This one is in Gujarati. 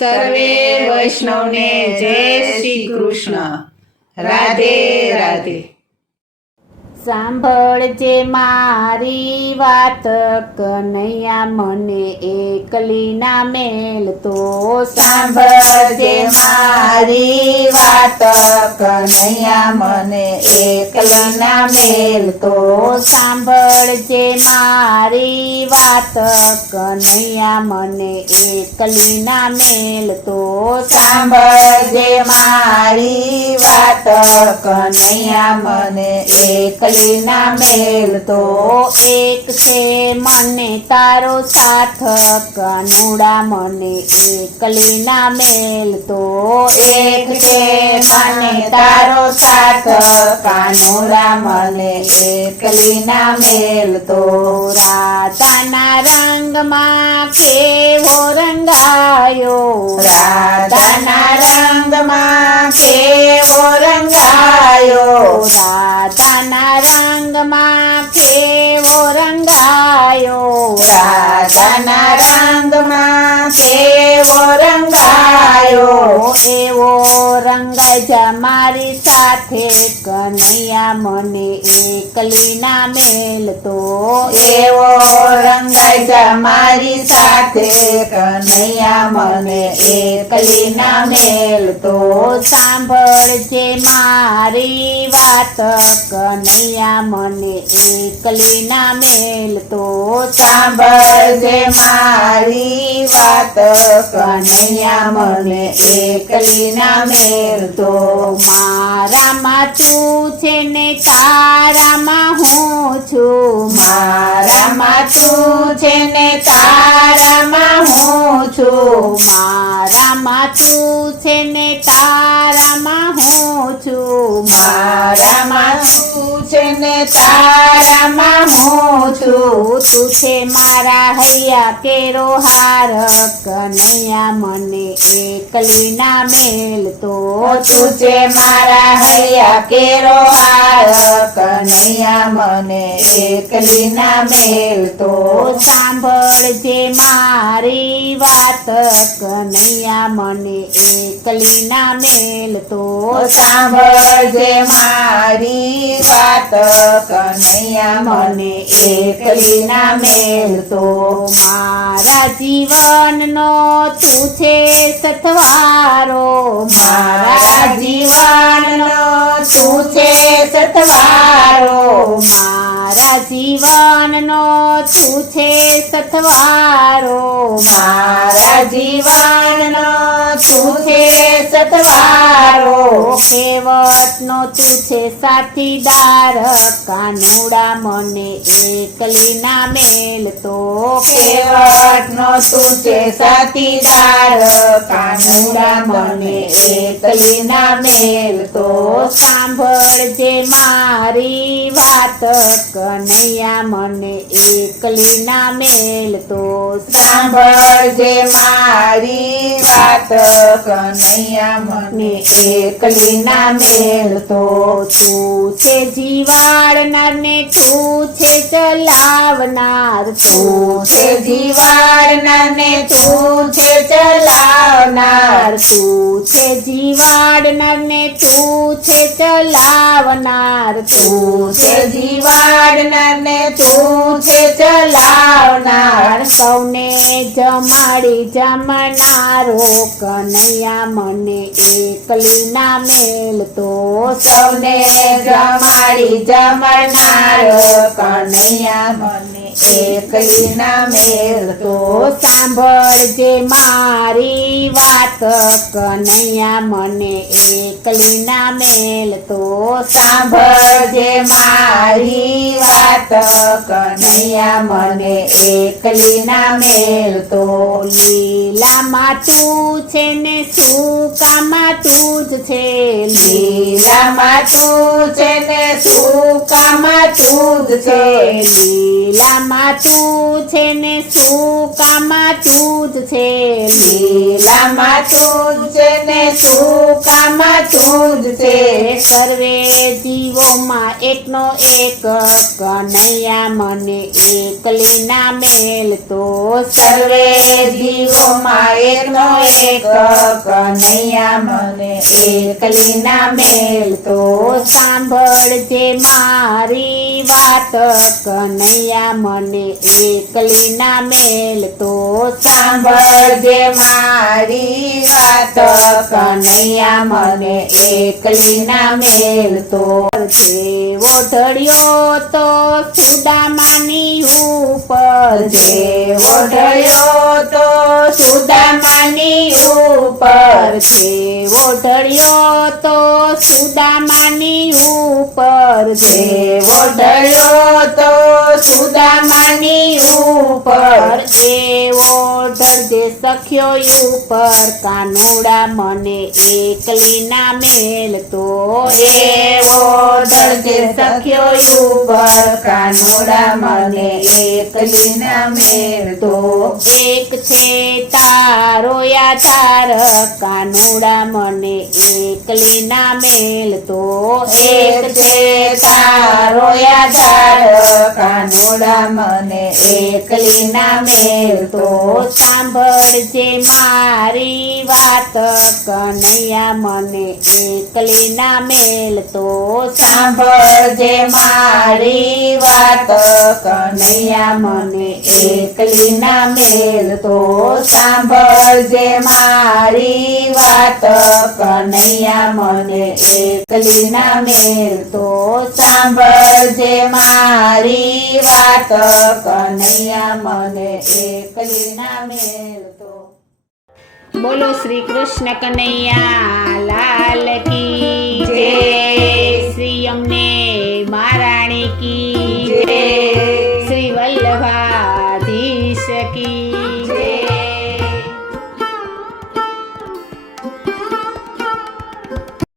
સર્વે વૈષ્ણવને જય શ્રી કૃષ્ણ. રાધે રાધે. સાંભળજે મારી વાત, કનૈયા મને એકલી ના મેલતો. સાંભળજે મારી વાત, કનૈયા મને એકલી ના મેલતો. સાંભળજે મારી વાત, કનૈયા મને એકલી ના મેલતો. સાંભળજે મારી વાત, કનૈયા મને એકલી ના મેલતો. એક છે મને તારો સાથ, કાનુડા મને એકલી ના મેલતો. એક છે મને તારો સાથ, કાનુડા મને એકલી ના મેલતો. રાધાના રંગમાં કેવો રંગાયો, રાધાના રંગમાં કેવો રંગાયો. રાધાના રંગમાં કેવો રંગાયો. રાધાના રંગમાં કેવો રંગાયો. એવો રંગાઈ જા મારી સાથે, કનૈયા મને એકલી ના મેલતો. એવો રંગાઈ જા મારી સાથે, કનૈયા મને એકલી ના મેલતો. સાંભળજે મારી વાત, કનૈયા મને એકલી ના મેલતો. સાંભળજે મારી વાત, કનૈયા મને એકલી ના મેલતો. મારામાં તું છે ને તારામાં હું છું. મારામાં તું છે ને તારામાં હું છું. મારામાં તું છે ને તારામાં હું છું. મારામાં તું છે ને તારામાં હું છું. તું છે મારા હૈયા કેરો હાર, કનૈયા મને એકલી ના મેલતો. તું છે મારા હૈયા કેરો હાર, કનૈયા મને એકલી ના મેલતો. સાંભળજે મારી વાત, કનૈયા મને એકલી ના મેલતો. સાંભળજે મારી વાત, કનૈયા મને એકલી ના મેલતો. મારા જીવનનો તું છે સથવારો. મારા જીવનનો તું છે સથવારો. મારા જીવનનો તું છે સથવારો. મારા જીવનનો તું છે સથવારો. ખેવતનો તું છે સાથીદાર, કાનુડા મને એકલી ના મેલતો. કેવટનો તું છે સાથીદાર, કાનુડા મને એકલી ના મેલતો. સાંભળજે મારી વાત, કનૈયા મને એકલી ના મેલતો. સાંભળજે મારી વાત, કનૈયા મને એકલી ના મેલતો. તું છે જીવાડનાર ને તું છે ચલાવનાર. તું છે જીવાડનાર ને તું છે ચલાવનાર. તું છે જીવાડનાર ને તું છે ચલાવનાર. તું છે જીવાડનાર ને તું છે ચલાવનાર. સૌને જમાડી જમનારો, કનૈયા મને એકલી ના મેલતો. સૌને જમાડી જમનાર, કનૈયા મને એકલી ના મેલતો. સાંભળજે મારી વાત, કનૈયા મને એકલી ના મેલતો. સાંભળજે મારી વાત, કનૈયા મને એકલી ના મેલતો. લીલામાં તું છે ને સૂકામાં તું જ છે. લીલામાં તું છે ને સૂકામાં તું જ છે. લીલામાં તું છે ને સૂકામાં તું જ છે. લીલામાં તું જ છે ને સૂકામાં તું જ છે. સર્વે જીવોમાં એકનો એક કનૈયા મને એકલી ના મેલતો. સર્વે જીવોમાં એકનો એક કનૈયા મને એકલી ના મેલતો. સાંભળજે મારી વાત કનૈયા મને એકલી ના મેલતો. સાંભળજે મારી વાત કનૈયા મને એકલી ના મેલતો. જેવો ઢળ્યો તો સુદામાની ઉપર. જેવો ઢળ્યો તો સુદામાની ઉપર. જેવો ઢળ્યો તો સુદામાની ઉપર. જેવો ઢળ્યો તો સુદામાની ઉપર. એવો ઢળજે સખ્યો ઉપર કાનુડા મને એકલી ના મેલતો. એવો ઢળજે સખ્યો ઉપર કાનુડા મને એકલી ના મેલતો. એક છે તારો યાચાર કાનુડા મને એકલી ના મેલતો. એક છે તારો યાદાર કાનુડા મને એકલી ના મેલતો. સાંભળજે મારી વાત કનૈયા મને એકલી ના મેલતો. સાંભળજે મારી વાત કનૈયા મને એકલી ના મેલતો. સાંભળજે મારી વાત કનૈયા મને એકલી ના મેલતો. સાંભળજે મારી વાત કનૈયા મને એકલી ના મેલતો. બોલો શ્રી કૃષ્ણ કનૈયા લાલ કી જય. શ્રી અમને મહારાણી કી જય. શ્રી વલ્લભાધીશ કી